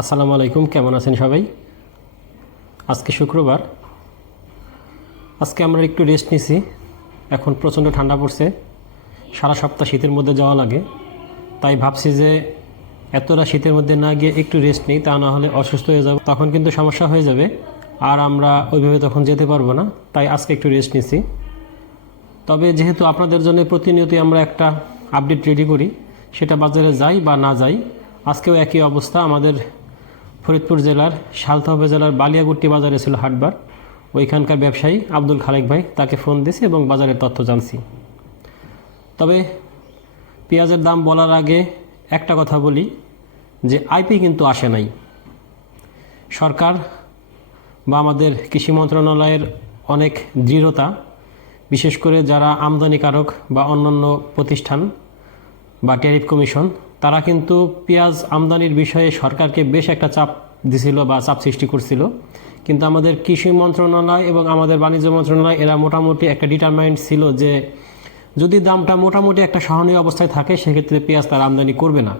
আসসালামু আলাইকুম, কেমন আছেন সবাই? আজকে শুক্রবার। আজকে আমরা একটু রেস্ট নিছি। এখন প্রচণ্ড ঠান্ডা পড়ছে। সারা সপ্তাহ শীতের মধ্যে যাওয়া লাগে। তাই ভাবছি যে এতটা শীতের মধ্যে না গিয়ে একটু রেস্ট নিই, তা না হলে অসুস্থ হয়ে যাব। তখন কিন্তু সমস্যা হয়ে যাবে। আর আমরা ওইভাবে তখন যেতে পারব না। তাই আজকে একটু রেস্ট নিছি। তবে যেহেতু আপনাদের জন্য প্রতিনিয়তই আমরা একটা আপডেট রেডি করি, সেটা বাজারে যাই বা না যাই, আজকেও একই অবস্থা। আমাদের ফরিদপুর জেলার সালথা উপজেলার বালিয়াগুট্টি বাজারে ছিল হাটবার। ওইখানকার ব্যবসায়ী আব্দুল খালেক ভাই তাকে ফোন দিয়েছি এবং বাজারের তথ্য জানছি। তবে পেঁয়াজের দাম বলার আগে একটা কথা বলি যে আইপি কিন্তু আসে নাই। সরকার বা আমাদের কৃষি মন্ত্রণালয়ের অনেক দৃঢ়তা, বিশেষ করে যারা আমদানিকারক বা অন্যান্য প্রতিষ্ঠান বা ট্যারিফ কমিশন তারা কিন্তু পেঁয়াজ আমদানির বিষয়ে সরকারকে বেশ একটা চাপ দিছিল বা চাপ সৃষ্টি করছিল। কিন্তু আমাদের কৃষি মন্ত্রণালয় এবং আমাদের বাণিজ্য মন্ত্রণালয়, এরা মোটামুটি একটা ডিটারমাইন্ড ছিল যে যদি দামটা মোটামুটি একটা সহনীয় অবস্থায় থাকে, সেক্ষেত্রে পেঁয়াজ তারা আমদানি করবে না।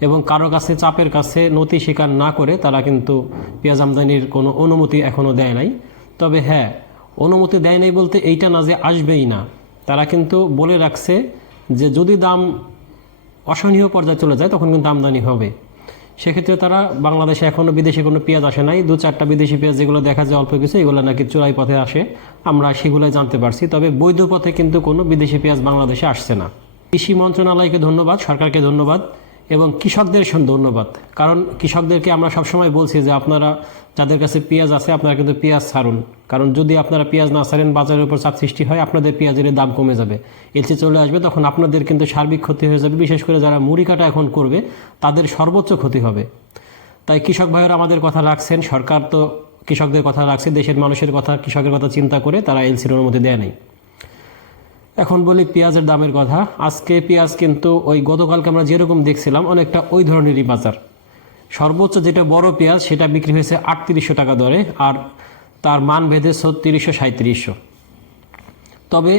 এবং কারও কাছে, চাপের কাছে নথি স্বীকার না করে তারা কিন্তু পেঁয়াজ আমদানির কোনো অনুমতি এখনও দেয় নাই। তবে হ্যাঁ অনুমতি দেয় নাই বলতে এইটা না যে আসবেই না। তারা কিন্তু বলে রাখছে যে যদি দাম অসহনীয় পর্যায়ে চলে যায়, তখন কিন্তু আমদানি হবে। সেক্ষেত্রে তারা বাংলাদেশে এখনও বিদেশে কোনো পেঁয়াজ আসে নাই। দু চারটা বিদেশি পেঁয়াজ যেগুলো দেখা যায় অল্প কিছু, এগুলো নাকি চোরাই পথে আসে। আমরা সেগুলোই জানতে পারছি। তবে বৈধ পথে কিন্তু কোনো বিদেশি পেঁয়াজ বাংলাদেশে আসছে না। কৃষি মন্ত্রণালয়কে ধন্যবাদ, সরকারকে ধন্যবাদ। এবং কৃষকদের ধন্যবাদ। কারণ কৃষকদেরকে আমরা সবসময় বলছি যে আপনারা যাদের কাছে পেঁয়াজ আছে, আপনারা কিন্তু পেঁয়াজ ছাড়ুন। কারণ যদি আপনারা পেঁয়াজ না ছাড়েন, বাজারের উপর চাপ সৃষ্টি হয়, আপনাদের পেঁয়াজের দাম কমে যাবে। এলসি চলে আসবে, তখন আপনাদের কিন্তু সার্বিক ক্ষতি হয়ে যাবে। বিশেষ করে যারা মুড়ি কাটা এখন করবে, তাদের সর্বোচ্চ ক্ষতি হবে। তাই কৃষক ভাইয়েরা আমাদের কথা রাখছেন। সরকার তো কৃষকদের কথা রাখছে, দেশের মানুষের কথা, কৃষকের কথা চিন্তা করে তারা এলসির অনুমতি দেয় নেই। এখন বলি পেঁয়াজের দামের কথা। আজকে পেঁয়াজ কিন্তু ওই গতকালকে আমরা যেরকম দেখছিলাম, অনেকটা ওই ধরনেরই বাজার। সর্বোচ্চ যেটা বড় পেঁয়াজ, সেটা বিক্রি হয়েছে আটত্রিশশো টাকা দরে আর তার মান ভেদে ছত্রিশশো সাঁত্রিশশো তবে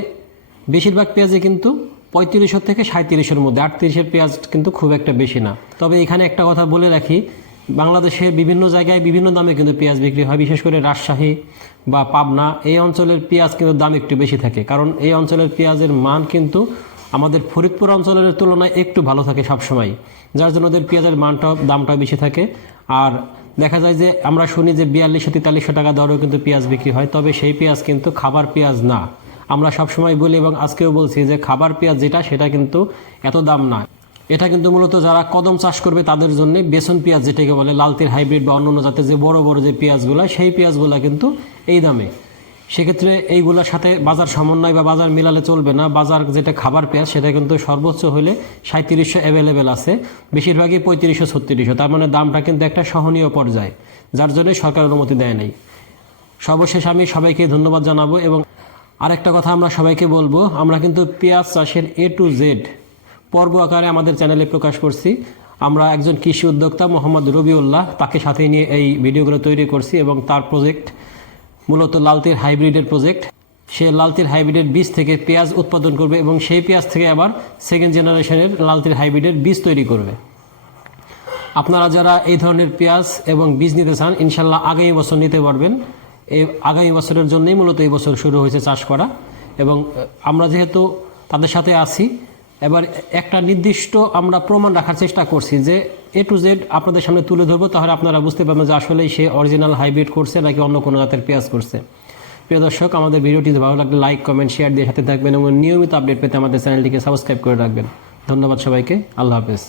বেশিরভাগ পেঁয়াজে কিন্তু পঁয়ত্রিশশো থেকে সাঁত্রিশের মধ্যে, আটত্রিশের পেঁয়াজ কিন্তু খুব একটা বেশি না। তবে এখানে একটা কথা বলে রাখি বাংলাদেশে বিভিন্ন জায়গায় বিভিন্ন দামে কিন্তু পেঁয়াজ বিক্রি হয়, বিশেষ করে রাজশাহী বা পাবনা। এই অঞ্চলের পেঁয়াজ কিন্তু দাম একটু বেশি থাকে, কারণ এই অঞ্চলের পেঁয়াজের মান কিন্তু আমাদের ফরিদপুর অঞ্চলের তুলনায় একটু ভালো থাকে সবসময়, যার জন্য ওদের পেঁয়াজের মানটাও, দামটাও বেশি থাকে। আর দেখা যায় যে আমরা শুনি যে বিয়াল্লিশশো তেতাল্লিশশো টাকা দরেও কিন্তু পেঁয়াজ বিক্রি হয়, তবে সেই পেঁয়াজ কিন্তু খাবার পেঁয়াজ না। আমরা সবসময় বলি এবং আজকেও বলছি যে খাবার পেঁয়াজ যেটা, সেটা কিন্তু এত দাম না। এটা কিন্তু মূলত যারা কদম চাষ করবে তাদের জন্য বেসন পেঁয়াজ যেটাকে বলে লালতির হাইব্রিড বা অন্যান্য জাতের যে বড় বড় যে পেঁয়াজগুলো, সেই পেঁয়াজগুলো কিন্তু এই দামে। সেক্ষেত্রে এইগুলোর সাথে বাজার সমন্বয় বা বাজার মিলালে চলবে না। বাজার যেটা খাবার পেঁয়াজ, সেটা কিন্তু সর্বোচ্চ হলে সাঁত্রিশশো অ্যাভেলেবেল আছে। বেশিরভাগই পঁয়ত্রিশশো, ছত্রিশশো। তার মানে দামটা কিন্তু একটা সহনীয় পর্যায়ে, যার জন্য সরকার অনুমতি দেয় নাই। সর্বশেষ আমি সবাইকে ধন্যবাদ জানাব এবং আরেকটা কথা আমরা সবাইকে বলব, আমরা কিন্তু পেঁয়াজ চাষের এ টু জেড পর্ব আকারে আমাদের চ্যানেলে প্রকাশ করছি। আমরা একজন কৃষি উদ্যোক্তা, মোহাম্মদ রবিউল্লাহ, তাকে সাথে নিয়ে এই ভিডিওগুলো তৈরি করছি এবং তার প্রজেক্ট মূলত লালতির হাইব্রিডের প্রজেক্ট। সে লালতির হাইব্রিডের বীজ থেকে পেঁয়াজ উৎপাদন করবে এবং সেই পেঁয়াজ থেকে আবার সেকেন্ড জেনারেশনের লালতির হাইব্রিডের বীজ তৈরি করবে। আপনারা যারা এই ধরনের পেঁয়াজ এবং বীজ নিতে চান ইনশাল্লাহ আগামী বছর নিতে পারবেন। এই আগামী বছরের জন্যই মূলত এই বছর শুরু হয়েছে চাষ করা এবং আমরা যেহেতু তাদের সাথে আছি এবার একটা নির্দিষ্ট আমরা প্রমাণ রাখার চেষ্টা করছি যে এ টু জেড আপনাদের সামনে তুলে ধরবো, তাহলে আপনারা বুঝতে পারবেন যে আসলে সে অরিজিনাল হাইব্রিড করছে নাকি অন্য কোনো জাতের পেঁয়াজ করছে। প্রিয় দর্শক, আমাদের ভিডিওটি ভালো লাগলে লাইক কমেন্ট শেয়ার দিয়ে সাথে থাকবেন এবং নিয়মিত আপডেট পেতে আমাদের চ্যানেলটিকে সাবস্ক্রাইব করে রাখবেন। ধন্যবাদ সবাইকে, আল্লাহ হাফেজ।